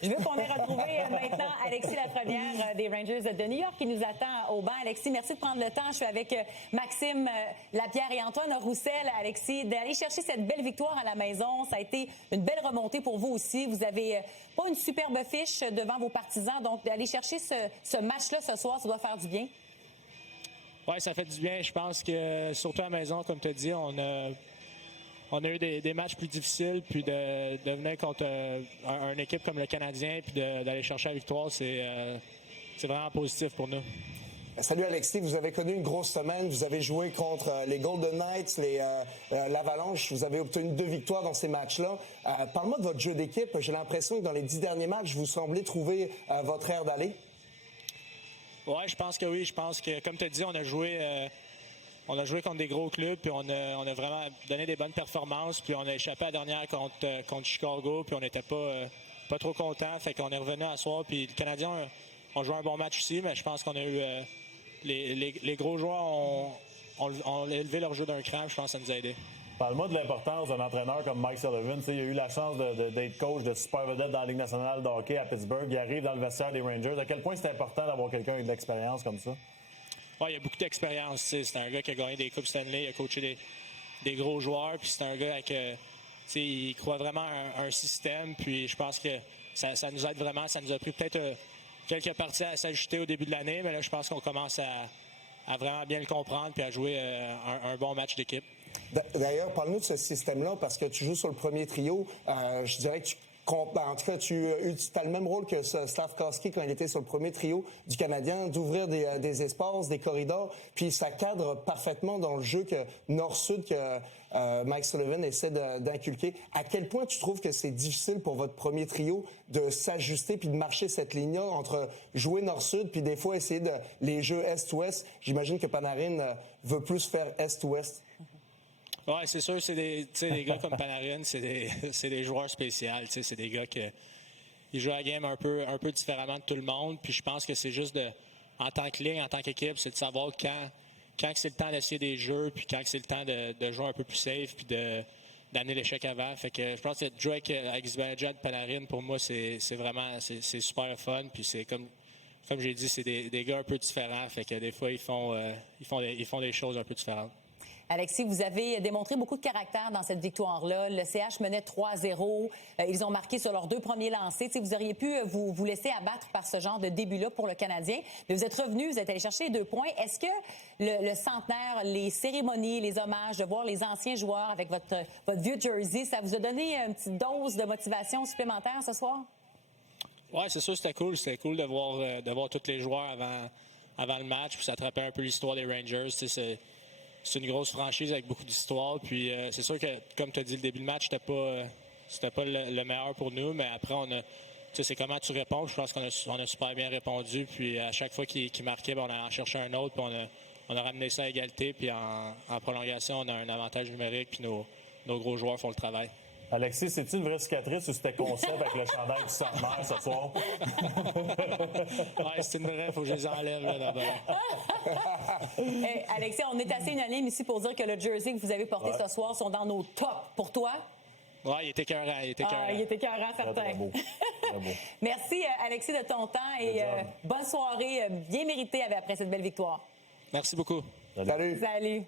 Je veux qu'on ait retrouvé maintenant Alexis Lafrenière des Rangers de New York qui nous attend au banc. Alexis, merci de prendre le temps. Je suis avec Maxime Lapierre et Antoine Roussel. Alexis, d'aller chercher cette belle victoire à la maison, ça a été une belle remontée pour vous aussi. Vous avez pas une superbe fiche devant vos partisans, donc d'aller chercher ce match-là ce soir, ça doit faire du bien. Oui, ça fait du bien. Je pense que, surtout à la maison, comme tu as dit, on a eu des matchs plus difficiles, puis de venir contre une équipe comme le Canadien, puis d'aller chercher la victoire, c'est vraiment positif pour nous. Salut Alexis, vous avez connu une grosse semaine. Vous avez joué contre les Golden Knights, l'Avalanche. Vous avez obtenu 2 victoires dans ces matchs-là. Parle-moi de votre jeu d'équipe. J'ai l'impression que dans les 10 derniers matchs, vous semblez trouver votre aire d'aller. Oui, je pense que oui. Je pense que, comme tu as dit, on a joué contre des gros clubs, puis on a vraiment donné des bonnes performances, puis on a échappé à la dernière contre Chicago, puis on n'était pas trop contents. Fait qu'on est revenu à soir, puis les Canadiens ont joué un bon match aussi, mais je pense qu'on a eu les gros joueurs ont élevé leur jeu d'un cran, je pense que ça nous a aidés. Parle-moi de l'importance d'un entraîneur comme Mike Sullivan. Il a eu la chance d'être coach de super vedette dans la Ligue nationale de hockey à Pittsburgh. Il arrive dans le vestiaire des Rangers. À quel point c'est important d'avoir quelqu'un avec de l'expérience comme ça? Ouais, il a beaucoup d'expérience. C'est un gars qui a gagné des Coupes Stanley, il a coaché des gros joueurs, puis c'est un gars avec, il croit vraiment à un système, puis je pense que ça nous aide vraiment. Ça nous a pris peut-être quelques parties à s'ajuster au début de l'année, mais là, je pense qu'on commence à vraiment bien le comprendre puis à jouer un bon match d'équipe. D'ailleurs, parle-nous de ce système-là, parce que tu joues sur le premier trio. Je dirais que en tout cas, tu as le même rôle que Slafkovsky quand il était sur le premier trio du Canadien, d'ouvrir des espaces, des corridors, puis ça cadre parfaitement dans le jeu que Nord-Sud que Mike Sullivan essaie d'inculquer. À quel point tu trouves que c'est difficile pour votre premier trio de s'ajuster puis de marcher cette ligne-là entre jouer Nord-Sud puis des fois essayer les jeux Est-Ouest? J'imagine que Panarin veut plus faire Est-Ouest. Oui, c'est sûr, c'est des gars comme Panarin, c'est des joueurs spéciaux. C'est des gars qui jouent la game un peu différemment de tout le monde. Puis je pense que c'est juste en tant que ligne, en tant qu'équipe, c'est de savoir quand c'est le temps d'essayer des jeux, puis quand c'est le temps de jouer un peu plus safe, puis d'amener l'échec avant. Fait que je pense que jouer avec Zibanejad et Panarin, pour moi, c'est vraiment c'est super fun. Puis c'est comme j'ai dit, c'est des gars un peu différents. Fait que des fois, ils font des choses un peu différentes. Alexis, vous avez démontré beaucoup de caractère dans cette victoire-là. Le CH menait 3-0. Ils ont marqué sur leurs 2 premiers lancers. Vous auriez pu vous laisser abattre par ce genre de début-là pour le Canadien. Mais vous êtes revenu, vous êtes allé chercher les 2 points. Est-ce que le centenaire, les cérémonies, les hommages, de voir les anciens joueurs avec votre vieux jersey, ça vous a donné une petite dose de motivation supplémentaire ce soir? Oui, c'est sûr, c'était cool. C'était cool de voir tous les joueurs avant le match. Puis ça te rappelle un peu l'histoire des Rangers. C'est une grosse franchise avec beaucoup d'histoire. Puis c'est sûr que, comme tu as dit, le début du match, c'était pas le meilleur pour nous. Mais après, c'est comment tu réponds. Je pense qu'on a super bien répondu. Puis à chaque fois qu'il marquait, on a cherché un autre. Puis on a ramené ça à égalité. Puis en prolongation, on a un avantage numérique. Puis nos gros joueurs font le travail. Alexis, c'est-tu une vraie cicatrice ou c'était concept avec le chandail du centenaire ce soir? Oui, c'est une vraie, il faut que je les enlève là, d'abord. Hey, Alexis, on est assez unanime ici pour dire que le jersey que vous avez porté ce soir sont dans nos tops. Pour toi? Oui, il était écœurant. Il était écœurant, certain. Très beau. Très beau. Merci, Alexis, de ton temps et bonne soirée bien méritée après cette belle victoire. Merci beaucoup. Salut. Salut.